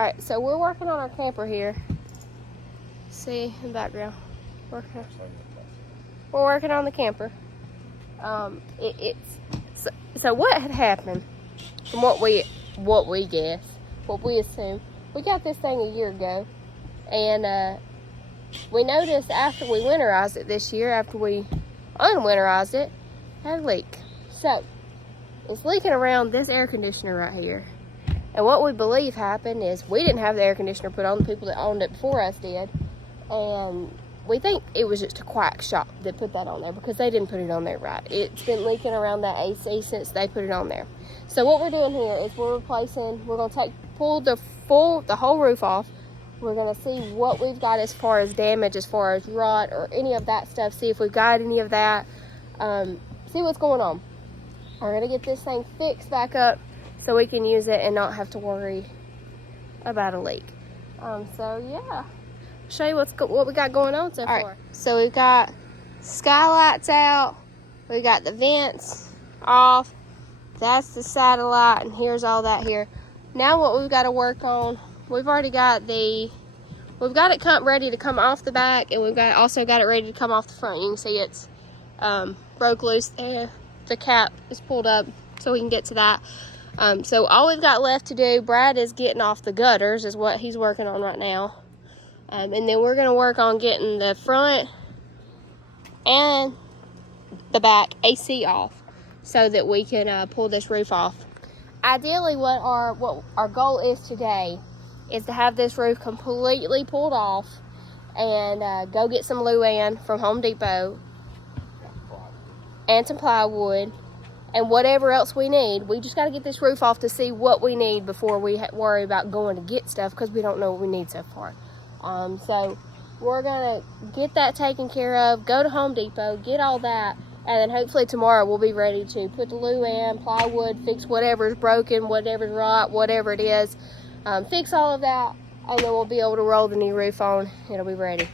Alright, so we're working on our camper here. See in the background. We're working on the camper. So what had happened from what we guess, what we assume. We got this thing a year ago, and we noticed after we winterized it this year, after we unwinterized it, it had a leak. So it's leaking around this air conditioner right here. And what we believe happened is we didn't have the air conditioner put on, the people that owned it before us did. And we think it was just a quack shop that put that on there because they didn't put it on there right. It's been leaking around that AC since they put it on there. So what we're doing here is we're going to pull the whole roof off. We're going to see what we've got as far as damage, as far as rot or any of that stuff. See if we've got any of that. See what's going on. We're going to get this thing fixed back up so we can use it and not have to worry about a leak. So yeah, show you what we got going on so far. All right, so we've got skylights out, we got the vents off, that's the satellite, and here's all that here. Now what we've got to work on, we've got it ready to come off the back, and we've also got it ready to come off the front. You can see it's broke loose there. The cap is pulled up so we can get to that. So all we've got left to do, Brad is getting off the gutters is what he's working on right now. And then we're going to work on getting the front and the back AC off so that we can pull this roof off. Ideally, what our goal is today is to have this roof completely pulled off and go get some Luann from Home Depot and some plywood and whatever else we need. We just got to get this roof off to see what we need before we worry about going to get stuff because we don't know what we need so far. So we're going to get that taken care of, go to Home Depot, get all that, and then hopefully tomorrow we'll be ready to put the Luann, plywood, fix whatever's broken, whatever's rot, whatever it is, fix all of that, and then we'll be able to roll the new roof on. It'll be ready.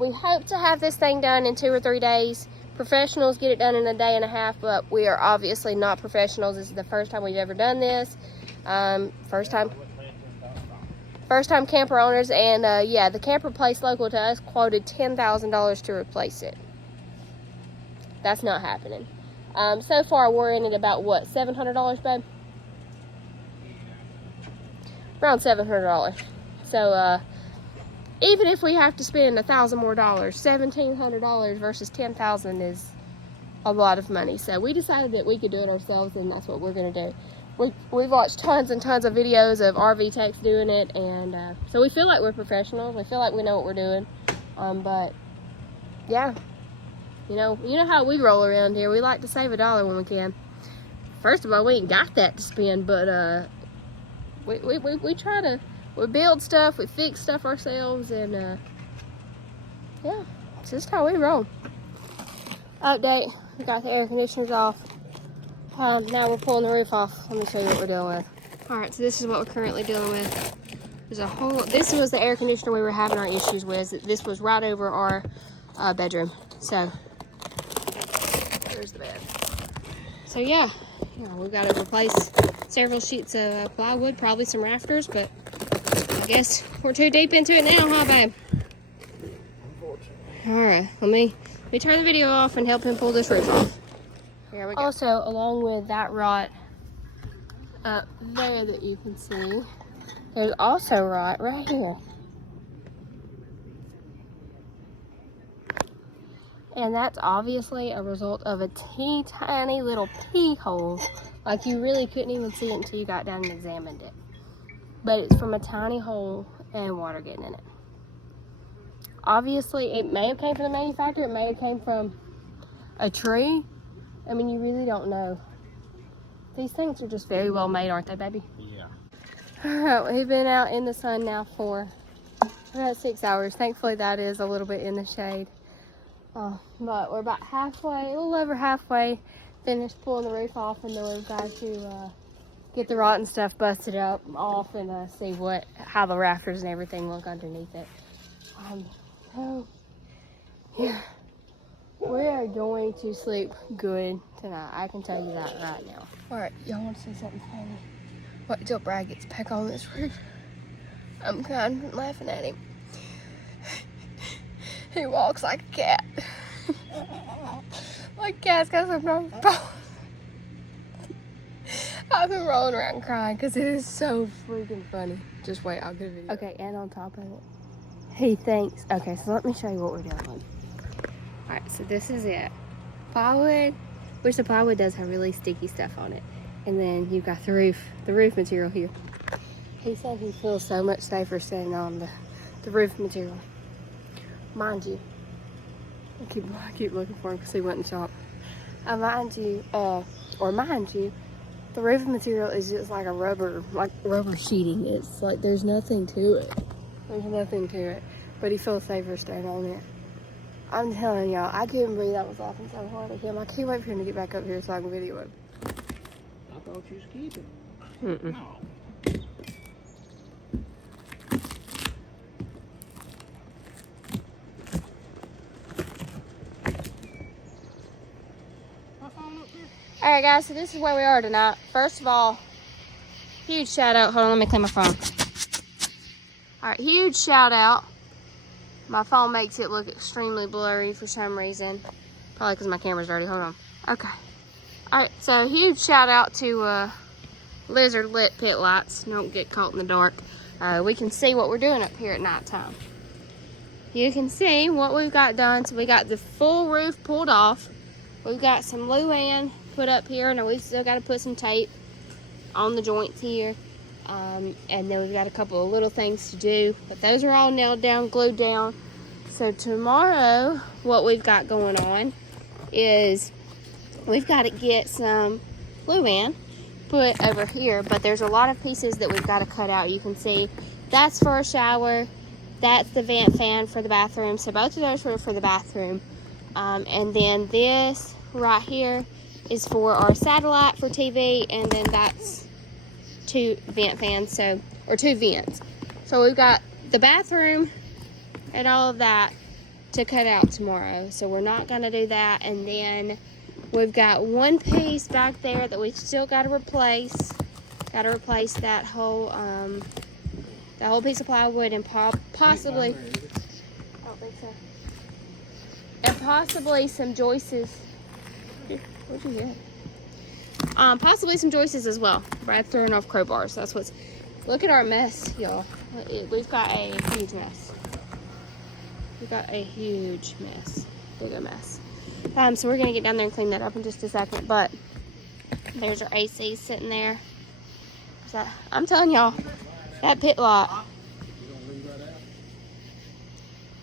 We hope to have this thing done in 2 or 3 days. Professionals get it done in a day and a half, but we are obviously not professionals. This is the first time we've ever done this. First time camper owners, and yeah, the camper place local to us quoted $10,000 to replace it. That's not happening. So far we're in at about what, $700, babe? Around $700. So even if we have to spend $1,000 more, $1,700 versus $10,000 is a lot of money. So we decided that we could do it ourselves, and that's what we're gonna do. We've watched tons and tons of videos of RV techs doing it, and so we feel like we're professionals. We feel like we know what we're doing. But yeah, you know how we roll around here. We like to save $1 when we can. First of all, we ain't got that to spend, but we try to. We build stuff, we fix stuff ourselves, and yeah, it's just how we roll. Update, we got the air conditioners off. Now we're pulling the roof off. Let me show you what we're dealing with. Alright, so this is what we're currently dealing with. This was the air conditioner we were having our issues with. This was right over our bedroom. So, there's the bed. So yeah, we've got to replace several sheets of plywood, probably some rafters, but I guess we're too deep into it now, huh, babe? Alright, let me turn the video off and help him pull this roof off. Here we go. Also, along with that rot up there that you can see, there's also rot right here. And that's obviously a result of a teeny tiny little pee hole. Like you really couldn't even see it until you got down and examined it. But it's from a tiny hole and water getting in it. Obviously, it may have came from the manufacturer. It may have came from a tree. I mean, you really don't know. These things are just very well made, aren't they, baby? Yeah. Alright, we've been out in the sun now for about 6 hours. Thankfully, that is a little bit in the shade. But we're about halfway, a little over halfway, finished pulling the roof off, and then we've got to get the rotten stuff busted up off and see how the rafters and everything look underneath it. So, yeah. We are going to sleep good tonight. I can tell you that right now. Alright, y'all want to see something funny? What till Brad gets back on this roof? I'm kind of laughing at him. He walks like a cat. Like cats got something on the phone. I've been rolling around crying because it is so freaking funny. Just wait, I'll get a video. Okay, and on top of it, he thinks, okay, so let me show you what we're doing. Alright, so this is it. Plywood, which the plywood does have really sticky stuff on it. And then you've got the roof material here. He said he feels so much safer standing on the roof material. Mind you, I keep looking for him because he went in shop. Mind you, the roof material is just like rubber sheeting. It's like there's nothing to it. There's nothing to it. But he feels safer standing on it. I'm telling y'all, I couldn't breathe. I was laughing so hard at him. I can't wait for him to get back up here so I can video him. I thought you was keeping. Mm-mm. No. Alright guys, so this is where we are tonight. First of all, huge shout out. Hold on, let me clean my phone. Alright, huge shout out. My phone makes it look extremely blurry for some reason. Probably because my camera's dirty. Hold on. Okay. Alright, so huge shout out to Lizard Lit Pit Lights. Don't get caught in the dark. We can see what we're doing up here at nighttime. You can see what we've got done. So we got the full roof pulled off. We've got some Luann put up here. Now we've still got to put some tape on the joints here. And then we've got a couple of little things to do. But those are all nailed down, glued down. So tomorrow, what we've got going on is we've got to get some Luann put over here. But there's a lot of pieces that we've got to cut out. You can see that's for a shower. That's the vent fan for the bathroom. So both of those were for the bathroom. And then this right here is for our satellite for TV. And then that's 2 vent fans, or 2 vents. So we've got the bathroom and all of that to cut out tomorrow. So we're not going to do that. And then we've got one piece back there that we've still got to replace. Got to replace that whole piece of plywood and possibly. I don't think so. And possibly some joists. What'd you hear? Possibly some joists as well. Brad's throwing off crowbars. That's what's. Look at our mess, y'all. We've got a huge mess. We've got a huge mess. Bigger mess. So we're gonna get down there and clean that up in just a second. But there's our AC sitting there. So I'm telling y'all, that pit light.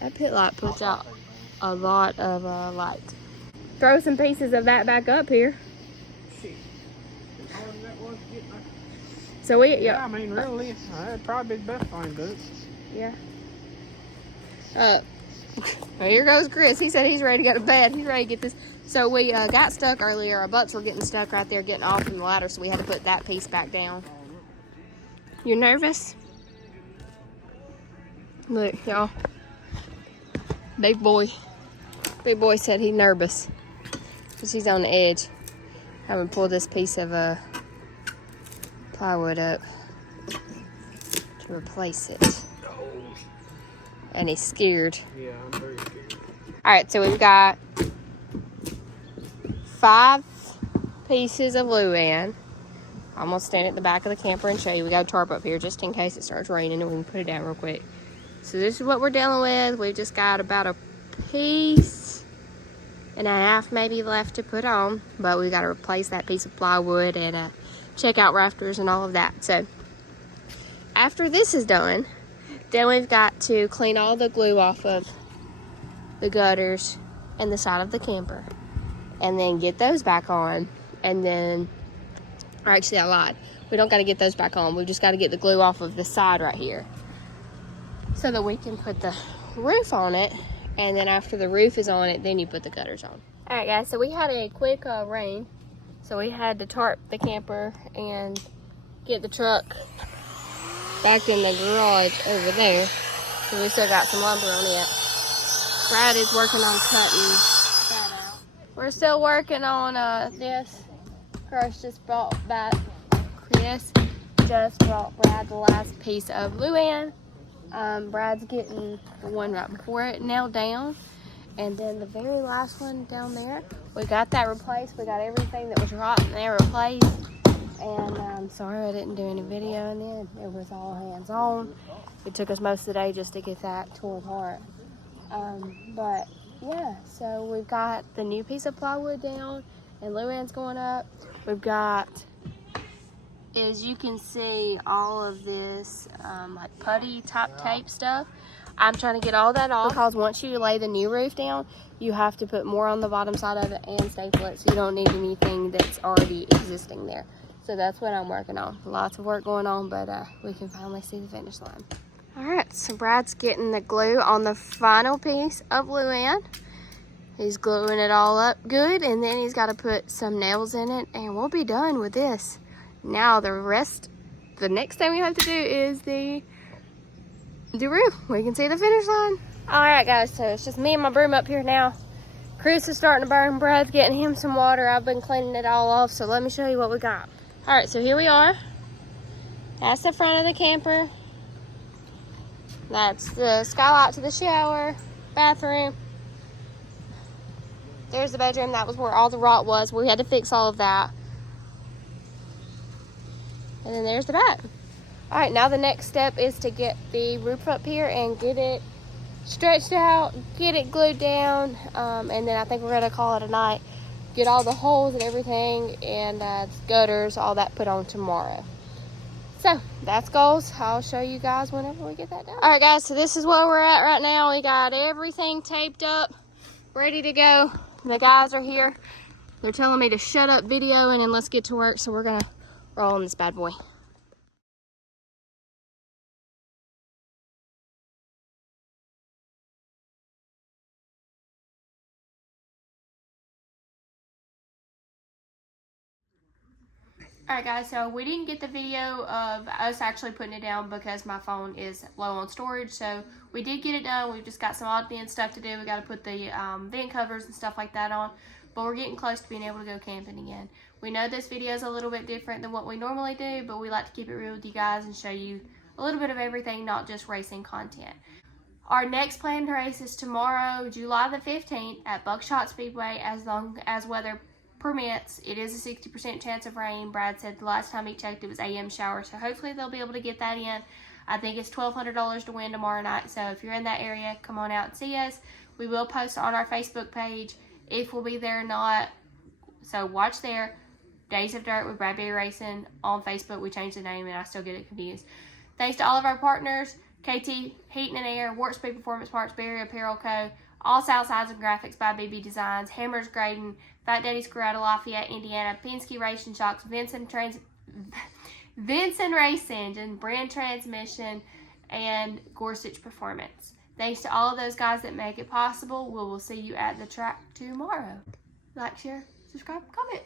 That pit light puts out a lot of light. Throw some pieces of that back up here. So yeah, I mean, really, that'd probably be the best thing to do. Yeah. Well, here goes Chris. He said he's ready to go to bed. He's ready to get this. So we got stuck earlier. Our butts were getting stuck right there, getting off from the ladder, so we had to put that piece back down. You nervous? Look, y'all. Big boy said he's nervous because he's on the edge. Having pulled this piece of plywood up to replace it. And he's scared. Yeah, I'm very scared. Alright, so we've got 5 pieces of Luann. I'm going to stand at the back of the camper and show you. We got a tarp up here just in case it starts raining and we can put it down real quick. So this is what we're dealing with. We've just got about a piece and a half maybe left to put on. But we've got to replace that piece of plywood and check out rafters and all of that. So after this is done, then we've got to clean all the glue off of the gutters and the side of the camper. And then get those back on. And then, or actually I lied. We don't got to get those back on. We've just got to get the glue off of the side right here. So that we can put the roof on it. And then after the roof is on it, then you put the gutters on. Alright guys, so we had a quick rain. So we had to tarp the camper and get the truck back in the garage over there. So we still got some lumber on it. Brad is working on cutting that out. We're still working on this. Chris just brought back Chris just brought Brad the last piece of Luann. Brad's getting the one right before it nailed down. And then the very last one down there, we got that replaced. We got everything that was rotten there replaced. And I'm sorry I didn't do any video in it. It was all hands on. It took us most of the day just to get that torn apart. But yeah, so we've got the new piece of plywood down and Luann's going up. We've got, as you can see, all of this like putty type tape stuff. I'm trying to get all that off because once you lay the new roof down, you have to put more on the bottom side of it and staple it, so you don't need anything that's already existing there. So that's what I'm working on. Lots of work going on, but we can finally see the finish line. All right, so Brad's getting the glue on the final piece of Luann. He's gluing it all up good, and then he's got to put some nails in it, and we'll be done with this. Now the next thing we have to do is the roof. We can see the finish line. All right, guys, so it's just me and my broom up here now. Chris is starting to burn. Brad's getting him some water. I've been cleaning it all off, so let me show you what we got. All right, so here we are. That's the front of the camper. That's the skylight to the shower, bathroom. There's the bedroom. That was where all the rot was. We had to fix all of that. And then there's the back. All right, now the next step is to get the roof up here and get it stretched out, get it glued down, and then I think we're gonna call it a night. Get all the holes and everything, and gutters, all that put on tomorrow. So that's goals. I'll show you guys whenever we get that done. All right, guys, so this is where we're at right now. We got everything taped up, ready to go. The guys are here. They're telling me to shut up videoing and let's get to work, so we're gonna roll on this bad boy. Alright guys, so we didn't get the video of us actually putting it down because my phone is low on storage, so we did get it done. We've just got some odd bin stuff to do. We got to put the vent covers and stuff like that on, but we're getting close to being able to go camping again. We know this video is a little bit different than what we normally do, but we like to keep it real with you guys and show you a little bit of everything, not just racing content. Our next planned race is tomorrow, July the 15th at Buckshot Speedway, as long as weather permits. It is a 60% chance of rain. Brad said the last time he checked it was AM shower, so hopefully they'll be able to get that in. I think it's $1,200 to win tomorrow night, so if you're in that area, come on out and see us. We will post on our Facebook page if we'll be there or not, so watch there. Days of Dirt with Bradbury Racing on Facebook. We changed the name and I still get it confused. Thanks to all of our partners: KT Heating and Air, Warp Speed Performance Parts, Barry Apparel Co., Allsouth Signs and Graphics by BB Designs, Hammers Grading, Fatdaddys Garage, Lafayette, Indiana, Penske Racing Shocks, Vinson Race Engine, Brinn Transmission, and Gorsuch Performance. Thanks to all of those guys that make it possible. We will see you at the track tomorrow. Like, share, subscribe, comment.